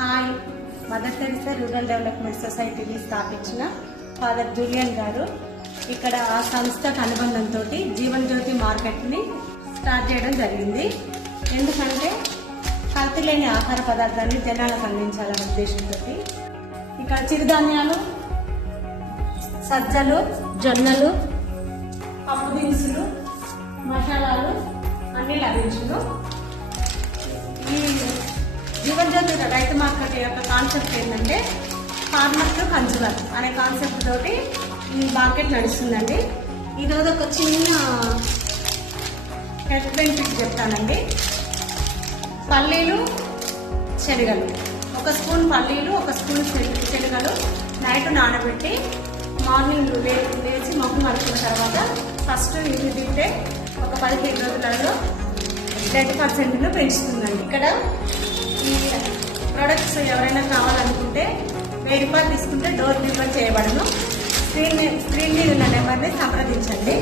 Hi, mother Teresa rural development సొసైటీని స్థాపించిన father Julian గారు ఇక్కడ ఆ సంస్థకు అనుబంధంతో జీవన్ జ్యోతి మార్కెట్ని స్టార్ట్ చేయడం జరిగింది. ఎందుకంటే కల్తీ లేని ఆహార పదార్థాన్ని జనాలకు అందించాలనే ఉద్దేశంతో ఇక్కడ చిరుధాన్యాలు, సజ్జలు, జొన్నలు, పప్పు దినుసులు, మసాలాలు అన్నీ లభించును. ఈ జీవన్ జ్యోతి రైతు మార్కెట్ యొక్క కాన్సెప్ట్ ఏంటంటే ఫార్మర్ టు కన్జ్యూమర్ అనే కాన్సెప్ట్ తోటి ఈ మార్కెట్ నడుస్తుందండి. ఈరోజు ఒక చిన్న హెల్త్ బెనిఫిట్ చెప్తానండి. పల్లీలు, శనగలు, ఒక స్పూన్ పల్లీలు, ఒక స్పూన్ శనగలు నైట్ నానబెట్టి మార్నింగ్ లేచి మొహం కడుక్కున్న తర్వాత ఫస్ట్ ఇది తింటే ఒక 15 రోజులలో 10% పెంచుతుందండి. ఇక్కడ ఈ ప్రొడక్ట్స్ ఎవరైనా కావాలనుకుంటే 1000 రూపాయలు తీసుకుంటే డోర్ డెలివరీ చేయబడను. స్క్రీన్ మీద ఉన్న నెంబర్ని సంప్రదించండి.